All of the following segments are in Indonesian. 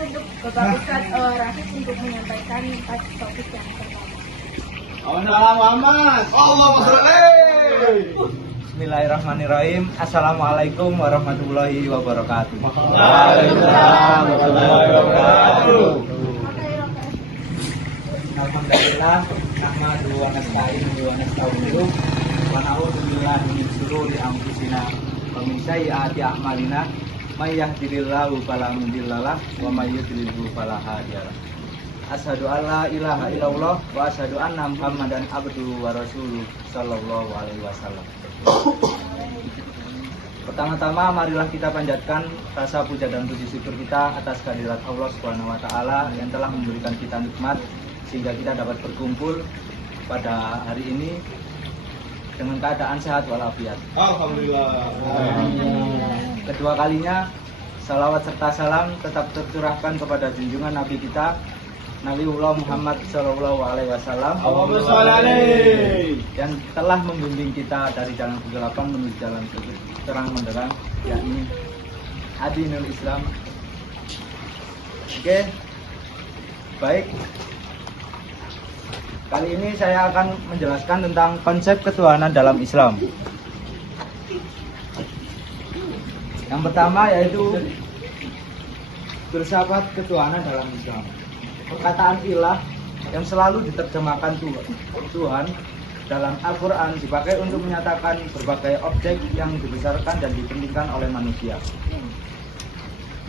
untuk Bapak Ustadz Rafiq untuk menyampaikan topik yang pertama. Bismillahirrahmanirrahim. Assalamualaikum warahmatullahi wabarakatuh. Waalaikumsalam warahmatullahi wabarakatuh. Alhamdulillah, nahmadu wa nasta'inuhu wa nastaghfiruh wa na'udzu billahi min shururi anfusina wa min sayyiati a'malina. May yahdihillahu fala mudhillalah wa may yudlilhu fala hadiyalah. Asyhadu an la ilaha illallah wa asyhadu anna Muhammadan abduhu wa rasuluh sallallahu alaihi wasallam. Pertama-tama marilah kita panjatkan rasa puja dan puji syukur kita atas kehadirat Allah Subhanahu wa taala yang telah memberikan kita nikmat sehingga kita dapat berkumpul pada hari ini dengan keadaan sehat walafiat. Alhamdulillah. Kedua kalinya salawat serta salam tetap tercurahkan kepada junjungan Nabi kita Nabiullah Muhammad Sallallahu Alaihi Wasallam Allahumma sholli alaihi. yang telah membimbing kita dari jalan kegelapan menuju jalan terang menderang, yakni Adinul Islam. Oke, baik. Kali ini saya akan menjelaskan tentang konsep ketuhanan dalam Islam. Yang pertama yaitu filsafat ketuhanan dalam Islam. Perkataan ilah yang selalu diterjemahkan Tuhan dalam Al-Quran dipakai untuk menyatakan berbagai objek yang dibesarkan dan dipentingkan oleh manusia.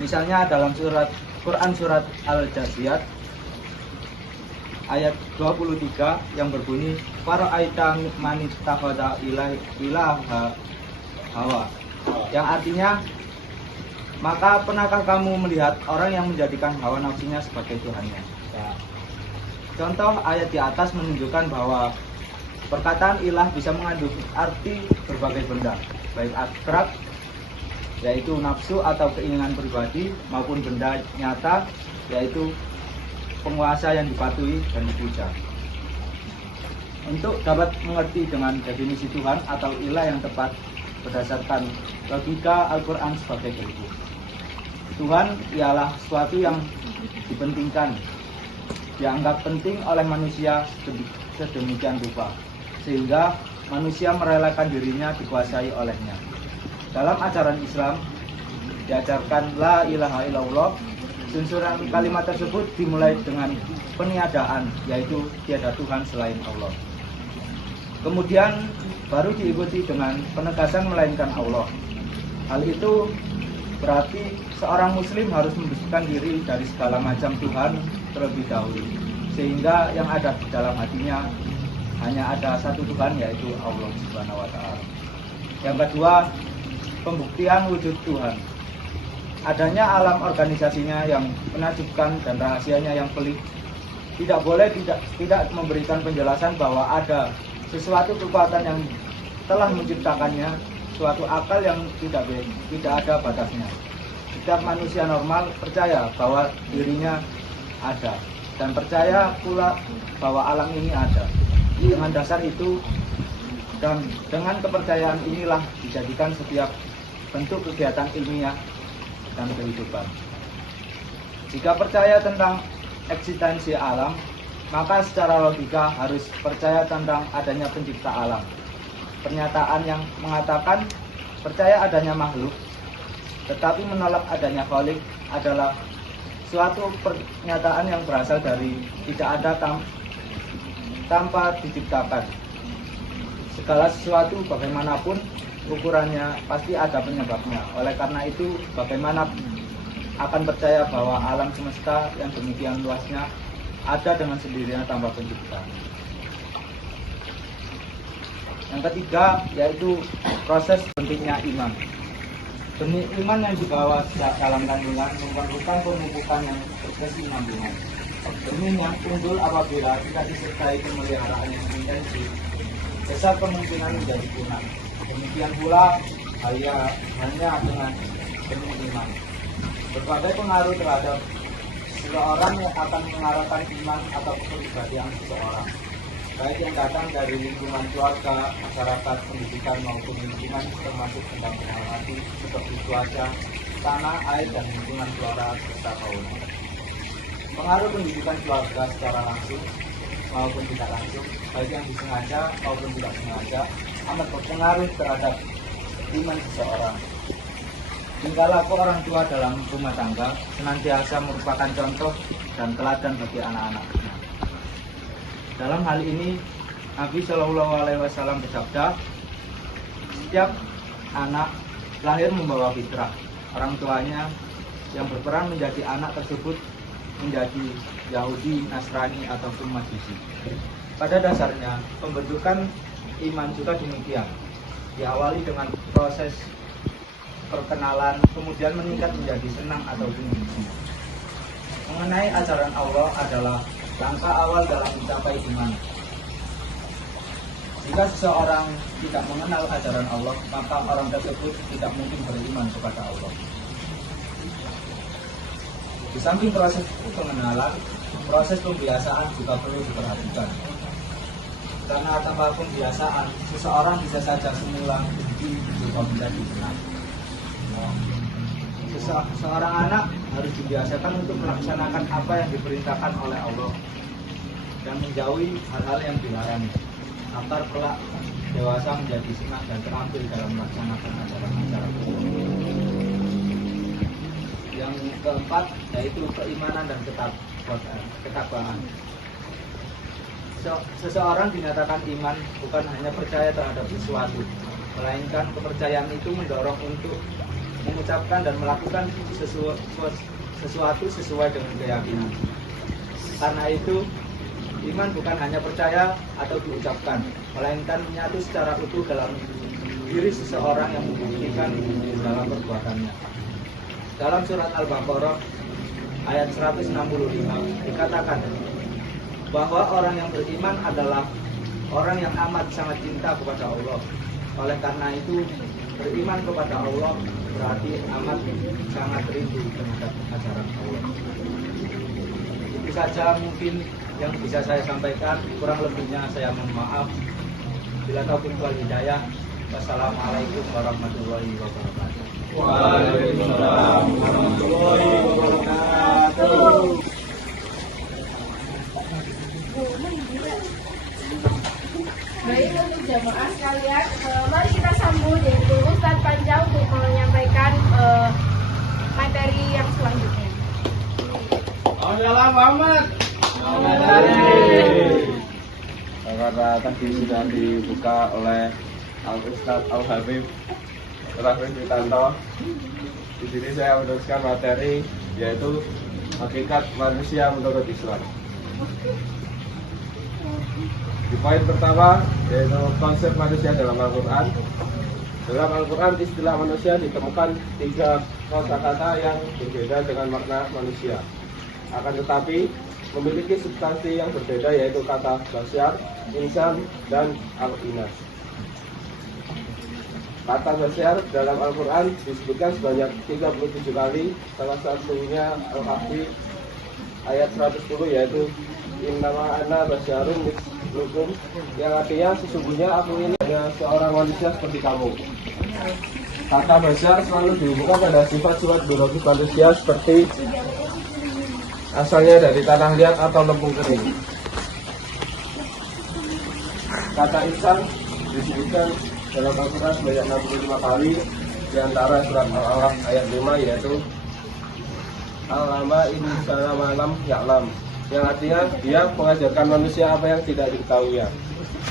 Misalnya dalam Quran surat Al-Jasiyat ayat 23 yang berbunyi fara'aita man ittakhadha ilaha hawa, yang artinya maka pernahkah kamu melihat orang yang menjadikan hawa nafsunya sebagai Tuhannya? Ya. Contoh ayat di atas menunjukkan bahwa perkataan ilah bisa mengandung arti berbagai benda, baik abstrak, yaitu nafsu atau keinginan pribadi, maupun benda nyata, yaitu penguasa yang dipatuhi dan dipuja. Untuk dapat mengerti dengan definisi Tuhan atau ilah yang tepat berdasarkan logika Al-Quran sebagai berikut. Tuhan ialah sesuatu yang dipentingkan, dianggap penting oleh manusia sedemikian rupa, sehingga manusia merelakan dirinya dikuasai olehnya. Dalam ajaran Islam diajarkan la ilaha illallah. Susunan kalimat tersebut dimulai dengan peniadaan, yaitu tiada Tuhan selain Allah. Kemudian baru diikuti dengan penegasan melainkan Allah. Hal itu berarti seorang muslim harus membersihkan diri dari segala macam Tuhan terlebih dahulu, sehingga yang ada di dalam hatinya hanya ada satu Tuhan, yaitu Allah Subhanahu wa taala. Yang kedua, pembuktian wujud Tuhan. Adanya alam organisasinya yang menakjubkan dan rahasianya yang pelik tidak boleh tidak memberikan penjelasan bahwa ada sesuatu kekuatan yang telah menciptakannya, suatu akal yang tidak ada batasnya. Setiap manusia normal percaya bahwa dirinya ada dan percaya pula bahwa alam ini ada. Dengan dasar itu dan dengan kepercayaan inilah dijadikan setiap bentuk kegiatan ilmiah dan kehidupan. Jika percaya tentang eksistensi alam, maka secara logika harus percaya tentang adanya pencipta alam. Pernyataan yang mengatakan percaya adanya makhluk tetapi menolak adanya khalik adalah suatu pernyataan yang berasal dari tidak ada tanpa diciptakan. Segala sesuatu bagaimanapun ukurannya pasti ada penyebabnya. Oleh karena itu, bagaimana akan percaya bahwa alam semesta yang demikian luasnya ada dengan sendirinya tanpa pencipta. Yang ketiga yaitu proses pentingnya iman. Benih iman yang dibawa dalam kandungan memerlukan pemupukan yang berkesinambungan. Benih yang unggul apabila tidak disertai pemeliharaan yang intensif, besar kemungkinan menjadi punah. Demikian pula hanya dengan benih iman. Berbagai pengaruh terhadap seseorang yang akan mengarahkan iman atau kepribadian seseorang, baik yang datang dari lingkungan keluarga, masyarakat, pendidikan maupun lingkungan termasuk benda hati seperti cuaca, tanah, air, dan lingkungan flora serta fauna. Pengaruh pendidikan keluarga secara langsung maupun tidak langsung, baik yang disengaja maupun tidak sengaja, amat berpengaruh terhadap iman seseorang. Tingkah laku orang tua dalam rumah tangga senantiasa merupakan contoh dan teladan bagi anak-anaknya. Dalam hal ini, Nabi Shallallahu Alaihi Wasallam bersabda, setiap anak lahir membawa fitrah. Orang tuanya yang berperan menjadi anak tersebut menjadi Yahudi, Nasrani, ataupun Majusi. Pada dasarnya, pembentukan iman juga demikian. Diawali dengan proses perkenalan, kemudian meningkat menjadi senang ataupun benci. Mengenai ajaran Allah adalah langkah awal dalam mencapai iman. Jika seseorang tidak mengenal ajaran Allah, maka orang tersebut tidak mungkin beriman kepada Allah. Di samping proses pengenalan, proses pembiasaan juga perlu diperhatikan. Karena tanpa pembiasaan, seseorang bisa saja semula benci juga menjadi senang. Seorang anak harus dibiasakan untuk melaksanakan apa yang diperintahkan oleh Allah dan menjauhi hal-hal yang dilarang, agar kelak dewasa menjadi senang dan terampil dalam melaksanakan ajaran-ajaran. Yang keempat yaitu keimanan dan ketakwaan. Seseorang dinyatakan iman bukan hanya percaya terhadap sesuatu, melainkan kepercayaan itu mendorong untuk mengucapkan dan melakukan sesuatu sesuai dengan keyakinan. Karena itu, iman bukan hanya percaya atau diucapkan, melainkan menyatu secara utuh dalam diri seseorang yang membuktikan dalam perbuatannya. Dalam surat Al-Baqarah ayat 165 dikatakan bahwa orang yang beriman adalah orang yang amat sangat cinta kepada Allah. Oleh karena itu, beriman kepada Allah berarti amat sangat rindu terhadap ajaran Allah. Itu saja mungkin yang bisa saya sampaikan, kurang lebihnya saya mohon maaf. Bila taufik wal hidayah. Wassalamualaikum warahmatullahi wabarakatuh. Waalaikumsalam warahmatullahi wabarakatuh. Baik untuk jamaah sekalian, mari kita sambut yaitu Ustadz Panjang untuk menyampaikan materi yang selanjutnya. Alhamdulillah Muhammad. Karena tadi sudah dibuka oleh Al-Ustadz Al-Habib Raffi Witanto. Di sini saya meneruskan materi yaitu hakikat manusia menurut Islam. Di poin pertama yaitu konsep manusia dalam Al-Quran. Dalam Al-Quran istilah manusia ditemukan 3 kosakata yang berbeda dengan makna manusia. Akan tetapi memiliki substansi yang berbeda yaitu kata basyar, insan, dan al-inas. Kata basyar dalam Al-Quran disebutkan sebanyak 37 kali, salah satunya Al-Kahfi ayat 110 yaitu innama ana basyarun mislukum, yang artinya sesungguhnya aku ini hanya seorang manusia seperti kamu. Kata basyar selalu dihubungkan pada sifat-sifat biologis manusia seperti asalnya dari tanah liat atau lempung kering. Kata insan disebutkan dalam Al-Quran sebanyak 65 kali, di antara surat Al-Alaq ayat 5 yaitu Al-lama insana malam ya'lam, yang artinya dia mengajarkan manusia apa yang tidak diketahuinya.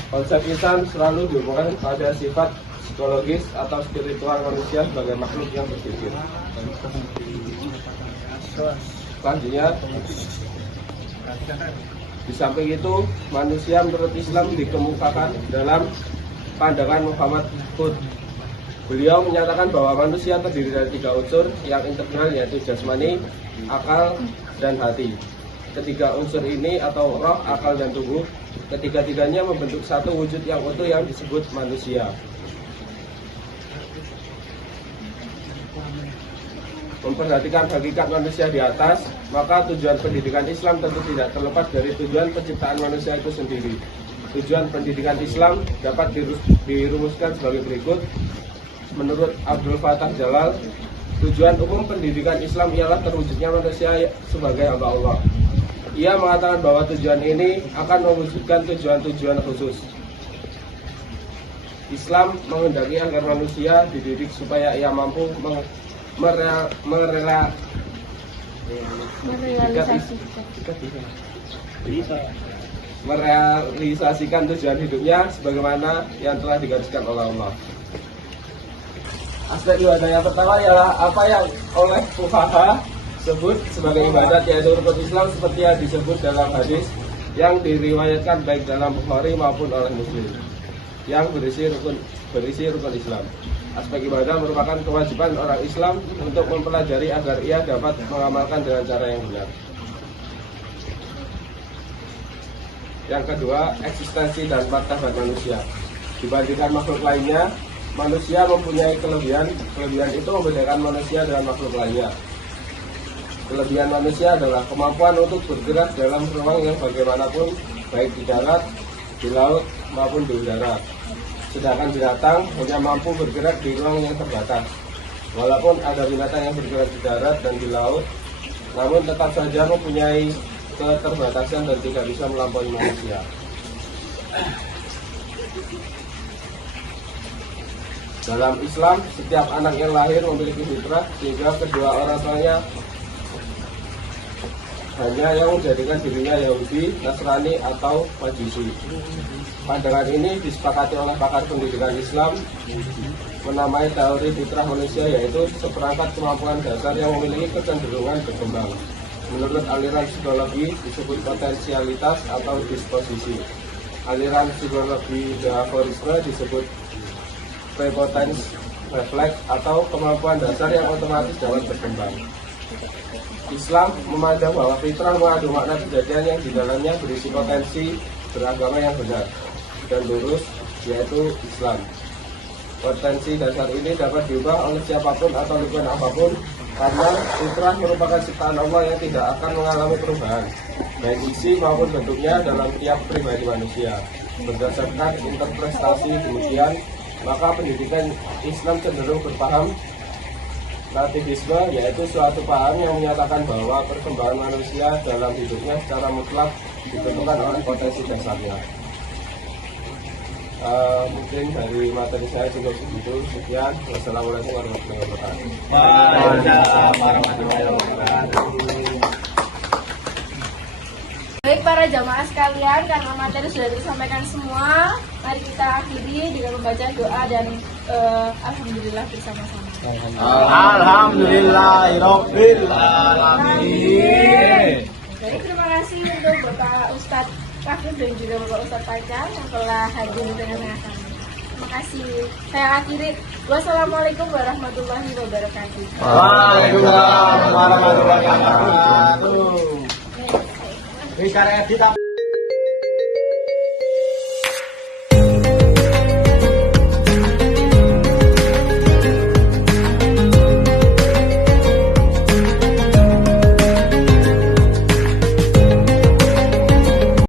Konsep insan selalu dihubungkan pada sifat psikologis atau spiritual manusia sebagai makhluk yang berpikir. Selanjutnya, di samping itu, manusia menurut Islam dikemukakan dalam pandangan Muhammad Qutb. Beliau menyatakan bahwa manusia terdiri dari 3 unsur yang internal yaitu jasmani, akal, dan hati. Ketiga unsur ini atau roh, akal, dan tubuh, ketiga-tiganya membentuk satu wujud yang utuh yang disebut manusia. Memperhatikan hakikat manusia di atas, maka tujuan pendidikan Islam tentu tidak terlepas dari tujuan penciptaan manusia itu sendiri. Tujuan pendidikan Islam dapat dirumuskan sebagai berikut. Menurut Abdul Fattah Jalal, tujuan umum pendidikan Islam ialah terwujudnya manusia sebagai hamba Allah. Ia mengatakan bahwa tujuan ini akan mewujudkan tujuan-tujuan khusus. Islam menghendaki agar manusia dididik supaya ia mampu merealisasikan tujuan hidupnya sebagaimana yang telah digariskan oleh Allah. Aspek ibadah yang pertama ialah apa yang oleh fuqaha sebut sebagai ibadat, yaitu rukun Islam seperti yang disebut dalam hadis yang diriwayatkan baik dalam Bukhari maupun oleh Muslim yang berisi rukun Islam. Aspek ibadah merupakan kewajiban orang Islam untuk mempelajari agar ia dapat mengamalkan dengan cara yang benar. Yang kedua, eksistensi dan martabat manusia. Dibandingkan makhluk lainnya, manusia mempunyai kelebihan. Kelebihan itu membedakan manusia dengan makhluk lainnya. Kelebihan manusia adalah kemampuan untuk bergerak dalam ruang yang bagaimanapun, baik di darat, di laut, maupun di udara. Sedangkan binatang hanya mampu bergerak di ruang yang terbatas. Walaupun ada binatang yang bergerak di darat dan di laut, namun tetap saja mempunyai keterbatasan dan tidak bisa melampaui manusia. Dalam Islam, setiap anak yang lahir memiliki fitrah, sehingga kedua orang tuanya hanya yang menjadikan dirinya Yahudi, Nasrani, atau Majusi. Pandangan ini disepakati oleh pakar pendidikan Islam menamai teori fitrah manusia, yaitu seperangkat kemampuan dasar yang memiliki kecenderungan berkembang. Menurut aliran psikologi disebut potensialitas atau disposisi. Aliran psikologi behaviorisme disebut prepotens refleks atau kemampuan dasar yang otomatis dapat berkembang. Islam memandang bahwa fitrah mengandung makna kejadian yang di dalamnya berisi potensi beragama yang benar dan lurus, yaitu Islam. Potensi dasar ini dapat diubah oleh siapapun atau lingkungan apapun, karena fitrah merupakan ciptaan Allah yang tidak akan mengalami perubahan, baik isi maupun bentuknya dalam tiap pribadi manusia. Berdasarkan interpretasi demikian, maka pendidikan Islam cenderung berpaham nativisme, yaitu suatu paham yang menyatakan bahwa perkembangan manusia dalam hidupnya secara mutlak ditentukan oleh potensi dasarnya. Mungkin dari materi saya cukup segitu. Sekian. Wassalamualaikum warahmatullahi wabarakatuh. Waalaikumsalam warahmatullahi wabarakatuh. Baik para jamaah sekalian, karena materi sudah disampaikan semua, mari kita akhiri dengan membaca doa dan alhamdulillah bersama-sama. Alhamdulillahirabbil alamin. Baik, terima kasih untuk Bapak Ustadz Kafir dan juga Bapak Ustadz Pacar yang telah hadir di tengah-tengah kami. Terima kasih. Saya akhiri. Wassalamualaikum warahmatullahi wabarakatuh. Waalaikumsalam warahmatullahi wabarakatuh. Ini karya kita.